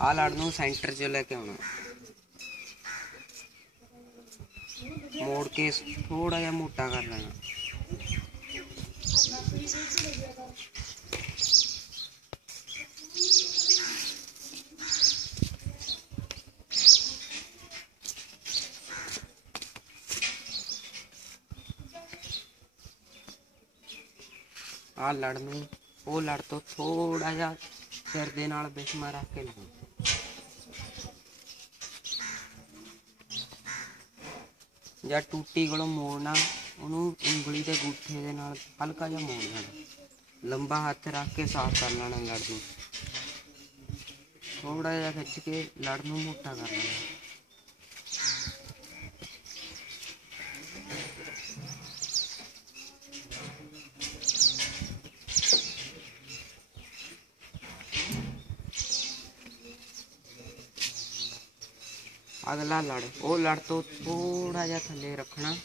ਆ ਲੜ ਨੂੰ ਸੈਂਟਰ 'ਚ ਲੈ ਕੇ ਆਉਣਾ। ਮੋੜ ਕੇ ਥੋੜਾ ਜਿਹਾ ਮੋਟਾ ਕਰ ਲੈਣਾ। ਆ ਲੜ ਨੂੰ, ਉਹ ਲੜ ਤੋਂ ਥੋੜਾ ਜਿਹਾ ਸਿਰ ਦੇ ਨਾਲ ਬਿਸ਼ਮਾ ਰੱਖ ਕੇ ਲਾਉਣਾ ਜਾਂ ਟੂਟੀ ਕੋਲੋਂ ਮੋੜਨਾ, ਉਹਨੂੰ ਉਂਗਲੀ ਤੇ ਗੁੱਠੇ ਦੇ ਨਾਲ ਹਲਕਾ ਜਿਹਾ ਮੋੜ ਲੈਣਾ। ਲੰਬਾ ਹੱਥ ਰੱਖ ਕੇ ਸਾਫ਼ ਕਰ ਲੈਣਾ ਲੜ ਨੂੰ। ਥੋੜਾ ਜਿਹਾ ਖਿੱਚ ਕੇ ਲੜ ਨੂੰ ਮੋਟਾ ਕਰ ਲੈਣਾ। ਅਗਲਾ ਲੜ। ਉਹ ਲੜ ਤੋਂ ਥੋੜਾ ਜਿਹਾ ਥੱਲੇ ਰੱਖਣਾ।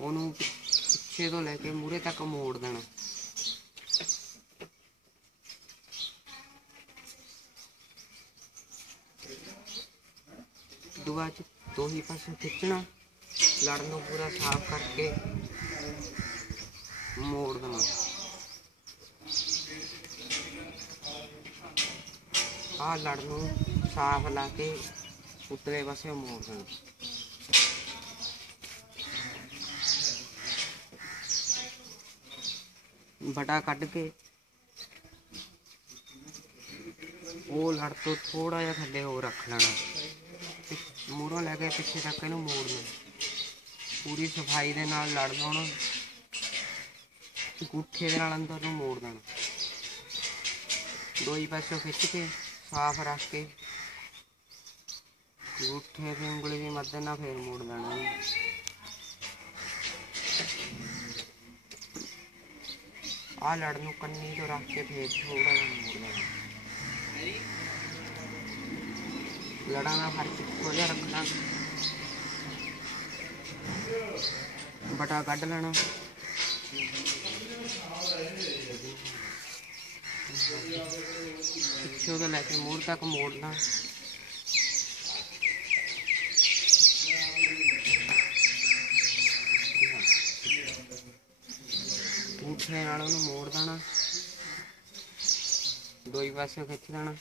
ਉਹਨੂੰ ਪਿੱਛੇ ਤੋਂ ਲੈ ਕੇ ਮੂਰੇ ਤੱਕ ਮੋੜ ਦੇਣਾ। ਦੁਆ ਚ ਦੋ ਹੀ ਪਾਸੇ ਖਿੱਚਣਾ। ਲੜ ਨੂੰ ਪੂਰਾ ਸਾਫ਼ ਕਰਕੇ ਮੋੜ ਦੇਣਾ। ਆ ਲੜ ਨੂੰ ਸਾਫ਼ ਲਾ ਕੇ ਉੱਤਲੇ ਪਾਸੇ ਮੋੜ ਦੇਣਾ ਬਟਾ ਕੱਢ ਕੇ ਉਹ ਲੜ ਤੋਂ ਥੋੜਾ ਜਿਹਾ ਥੱਲੇ ਹੋਰ ਰੱਖ ਲੈਣਾ ਮੂਹਰੋਂ ਲੈ ਕੇ ਪਿੱਛੇ ਤੱਕ ਇਹਨੂੰ ਮੋੜਨਾ ਪੂਰੀ ਸਫ਼ਾਈ ਦੇ ਨਾਲ ਲੜ ਲਾਉਣਾ ਗੁੱਠੇ ਦੇ ਨਾਲ ਅੰਦਰ ਨੂੰ ਮੋੜ ਦੇਣਾ ਦੋਈ ਪਾਸੇ ਖਿੱਚ ਕੇ ਸਾਫ਼ ਰੱਖ ਕੇ ਗੁੱਠੇ ਦੀ ਉਂਗਲੀ ਦੀ ਮਦਦ ਨਾਲ ਫੇਰ ਮੋੜ ਲੈਣਾ ਇਹਨੂੰ। ਆਹ ਲੜ ਨੂੰ ਕੰਨੀ ਤੋਂ ਰੱਖ ਕੇ ਫੇਰ ਥੋੜਾ ਜਿਹਾ ਮੋੜ ਦੇਣਾ ਲੜਾਂ ਦਾ ਫ਼ਰਕ ਇੱਕੋ ਜਿਹਾ ਰੱਖਣਾ। ਬਟਾ ਕੱਢ ਲੈਣਾ। ਪਿੱਛੋਂ ਤੋਂ ਲੈ ਕੇ ਮੂਰ ਤੱਕ ਮੋੜਨਾ। ਪੁੱਠੇ ਨਾਲ ਉਹਨੂੰ ਮੋੜ ਦੇਣਾ। ਦੋਈ ਪਾਸੇ ਖਿੱਚ ਦੇਣਾ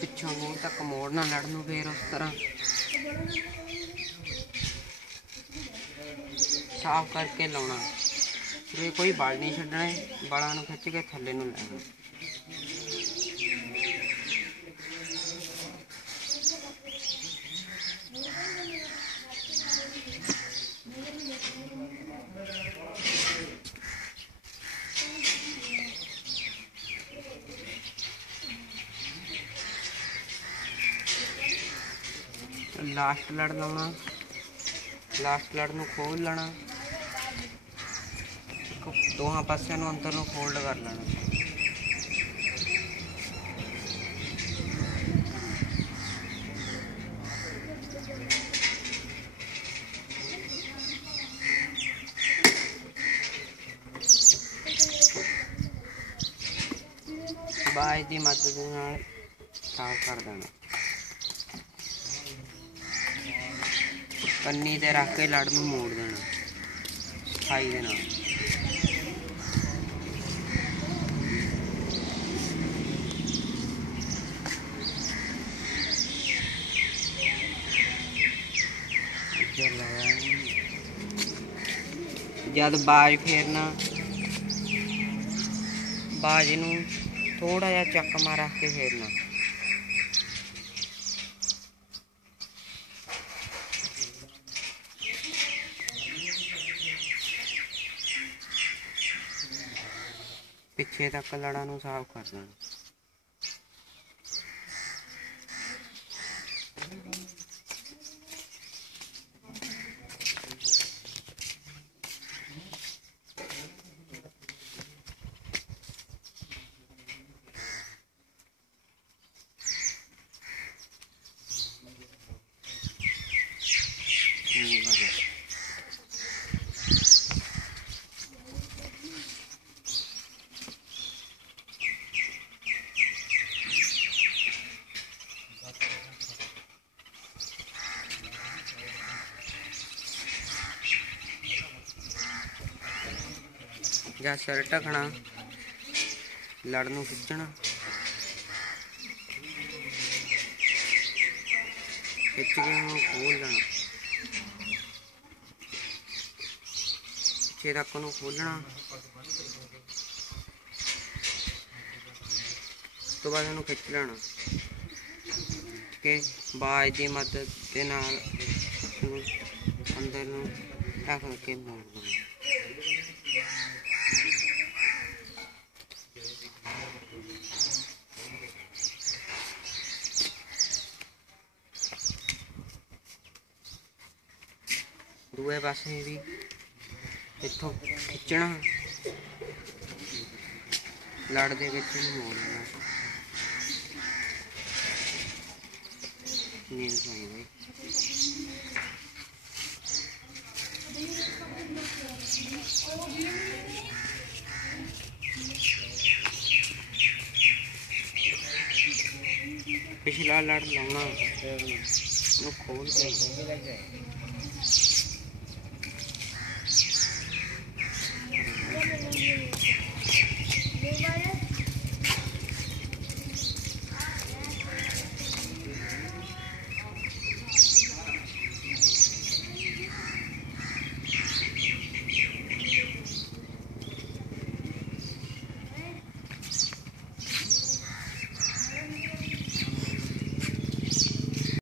ਪਿੱਛੋਂ ਮੂੰਹ ਤੱਕ ਮੋੜਨਾ, ਲੜਨ ਨੂੰ ਫੇਰ ਉਸ ਤਰ੍ਹਾਂ। ਸਾਫ਼ ਕਰਕੇ ਲਾਉਣਾ। ਫਿਰ ਕੋਈ ਬਲ ਨਹੀਂ ਛੱਡਣੇ ਵਾਲਾਂ ਨੂੰ ਖਿੱਚ ਕੇ ਥੱਲੇ ਨੂੰ ਲੈਣਾ ਲਾਸਟ ਲੜ ਲਾਉਣਾ। ਲਾਸਟ ਲੜ ਨੂੰ ਖੋਲ ਲੈਣਾ। ਦੋਹਾਂ ਪਾਸਿਆਂ ਨੂੰ ਅੰਦਰ ਨੂੰ ਫੋਲਡ ਕਰ ਲੈਣਾ। ਬਾਜ਼ ਦੀ ਮਦਦ ਨਾਲ ਸਾਫ਼ ਕਰ ਦੇਣਾ। ਕੰਨੀ ਤੇ ਰੱਖ ਕੇ ਲੜ ਨੂੰ ਮੋੜ ਦੇਣਾ। ਸਫ਼ਾਈ ਦੇ ਨਾਲ। ਜਦ ਬਾਜ ਫੇਰਨਾ। ਬਾਜ ਨੂੰ ਥੋੜਾ ਜਿਹਾ ਚੱਕ ਮਾਰ ਰੱਖ ਕੇ ਫੇਰਨਾ। ਪਿੱਛੇ ਤੱਕ ਲੜਾਂ ਨੂੰ ਸਾਫ਼ ਕਰ ਦੇਣਾ। ਜਾਂ ਸਿਰ ਢਕਣਾ, ਲੜ ਨੂੰ ਖਿੱਚਣਾ ਖਿੱਚ ਕੇ ਉਹਨੂੰ ਖੋਲ ਲੈਣਾ। ਪਿੱਛੇ ਤੱਕ ਉਹਨੂੰ ਖੋਲਣਾ। ਉਸ ਤੋਂ ਬਾਅਦ ਉਹਨੂੰ ਖਿੱਚ ਲੈਣਾ। ਕਿ ਬਾਜ ਦੀ ਮਦਦ ਦੇ ਨਾਲ ਅੰਦਰ ਨੂੰ ਢੱਕ ਕੇ ਮੋੜ ਦੇਣਾ ਦੂਏ ਪਾਸੇ ਵੀ ਇੱਥੋਂ ਖਿੱਚਣਾ ਲੜ ਦੇ ਵਿੱਚ ਨੂੰ ਮੋੜਨਾ ਨੀਲ ਪਾਈ ਦੇ ਪਿਛਲਾ